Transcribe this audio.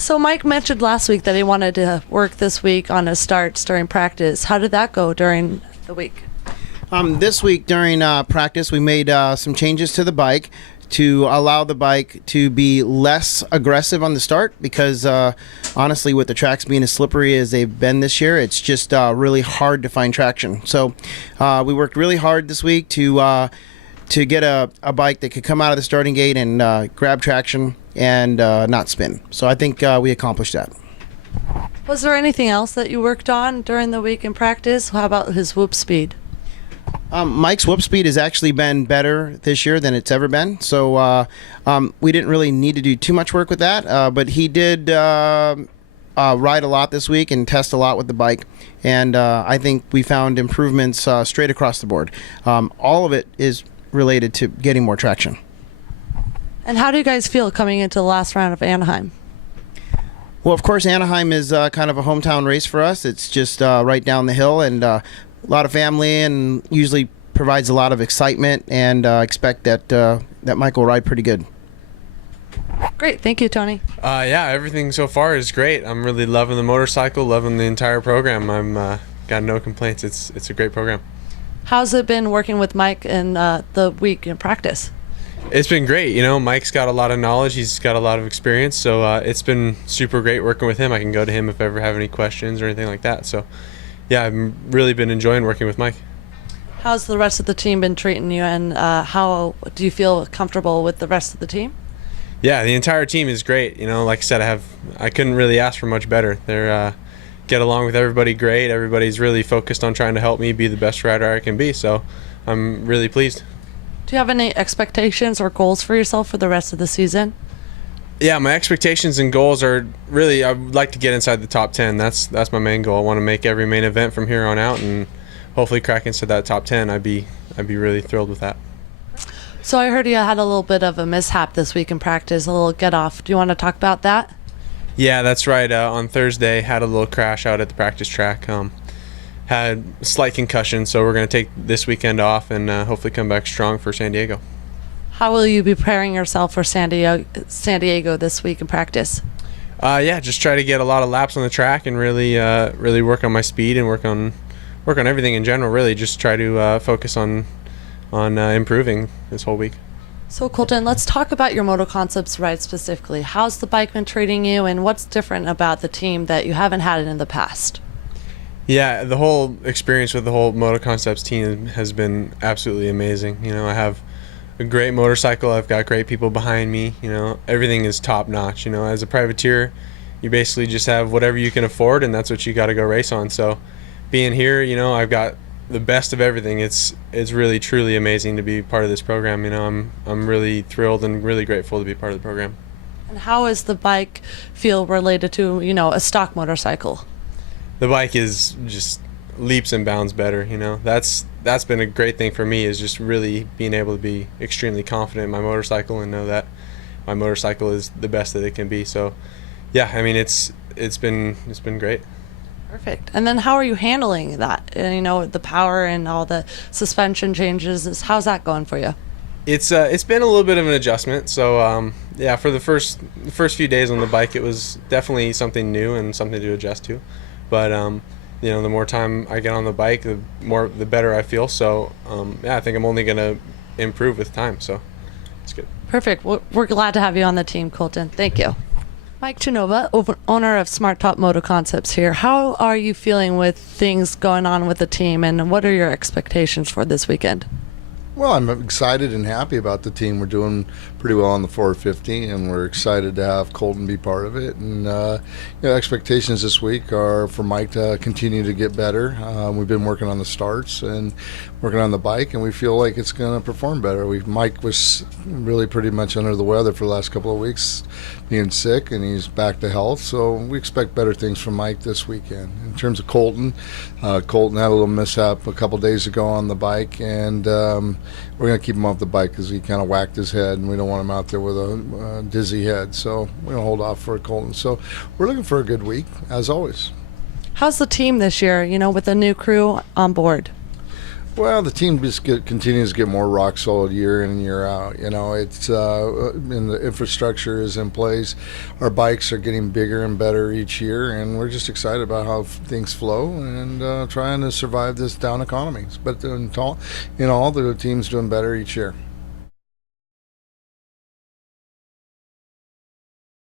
So Mike mentioned last week that he wanted to work this week on his starts during practice. How did that go during the week? This week during practice, we made some changes to the bike to allow the bike to be less aggressive on the start because honestly, with the tracks being as slippery as they've been this year, it's just really hard to find traction. So we worked really hard this week to get a bike that could come out of the starting gate and grab traction and not spin. So I think we accomplished that. Was there anything else that you worked on during the week in practice? How about his whoop speed? Mike's whoop speed has actually been better this year than it's ever been. So we didn't really need to do too much work with that, but he did ride a lot this week and test a lot with the bike. And I think we found improvements straight across the board. All of it is related to getting more traction. And how do you guys feel coming into the last round of Anaheim? Well, of course, Anaheim is kind of a hometown race for us. It's just right down the hill and a lot of family and usually provides a lot of excitement, and expect that Mike will ride pretty good. Great. Thank you, Tony. Yeah, everything so far is great. I'm really loving the motorcycle, loving the entire program. I'm got no complaints. It's a great program. How's it been working with Mike in the week in practice? It's been great. You know, Mike's got a lot of knowledge. He's got a lot of experience. So it's been super great working with him. I can go to him if I ever have any questions or anything like that. So, yeah, I've really been enjoying working with Mike. How's the rest of the team been treating you, and how do you feel comfortable with the rest of the team? Yeah, the entire team is great. You know, like I said, I couldn't really ask for much better. They're get along with everybody great. Everybody's really focused on trying to help me be the best rider I can be. So I'm really pleased. Do you have any expectations or goals for yourself for the rest of the season? Yeah, my expectations and goals are really, I would like to get inside the top 10. That's my main goal. I want to make every main event from here on out and hopefully crack into that top 10. I'd be really thrilled with that. So I heard you had a little bit of a mishap this week in practice, a little get off. Do you want to talk about that? Yeah, that's right. On Thursday, had a little crash out at the practice track. Had a slight concussion, so we're going to take this weekend off and hopefully come back strong for San Diego. How will you be preparing yourself for San Diego this week in practice? Yeah, just try to get a lot of laps on the track and really work on my speed and work on everything in general. Really, just try to focus on improving this whole week. So Colton, let's talk about your Moto Concepts ride specifically. How's the bike been treating you, and what's different about the team that you haven't had in the past? Yeah, the whole experience with the whole Moto Concepts team has been absolutely amazing. You know, I have a great motorcycle. I've got great people behind me. You know, everything is top notch. You know, as a privateer, you basically just have whatever you can afford, and that's what you got to go race on. So, being here, you know, I've got the best of everything. It's really truly amazing to be part of this program. You know, I'm really thrilled and really grateful to be part of the program. And how is the bike feel related to, you know, a stock motorcycle? The bike is just leaps and bounds better. You know, that's been a great thing for me, is just really being able to be extremely confident in my motorcycle and know that my motorcycle is the best that it can be. So, yeah, I mean, it's been great. Perfect. And then how are you handling that? You know, the power and all the suspension changes. How's that going for you? It's been a little bit of an adjustment. So yeah, for the first few days on the bike, it was definitely something new and something to adjust to. But you know, the more time I get on the bike, the better I feel. So yeah, I think I'm only gonna improve with time. So it's good. Perfect. We're glad to have you on the team, Colton. Thank you. Mike Genova, owner of Smart Top Moto Concepts here. How are you feeling with things going on with the team, and what are your expectations for this weekend? Well, I'm excited and happy about the team. We're doing pretty well on the 450, and we're excited to have Colton be part of it. And you know, expectations this week are for Mike to continue to get better. We've been working on the starts and working on the bike, and we feel like it's going to perform better. Mike was really pretty much under the weather for the last couple of weeks, being sick, and he's back to health. So we expect better things from Mike this weekend. In terms of Colton, Colton had a little mishap a couple days ago on the bike, and we're going to keep him off the bike because he kind of whacked his head, and we don't want him out there with a dizzy head. So we're going to hold off for Colton. So we're looking for a good week, as always. How's the team this year, you know, with the new crew on board? Well, the team just continues to get more rock solid year in and year out. You know, it's and the infrastructure is in place. Our bikes are getting bigger and better each year, and we're just excited about how things flow and trying to survive this down economy. But in all, the team's doing better each year.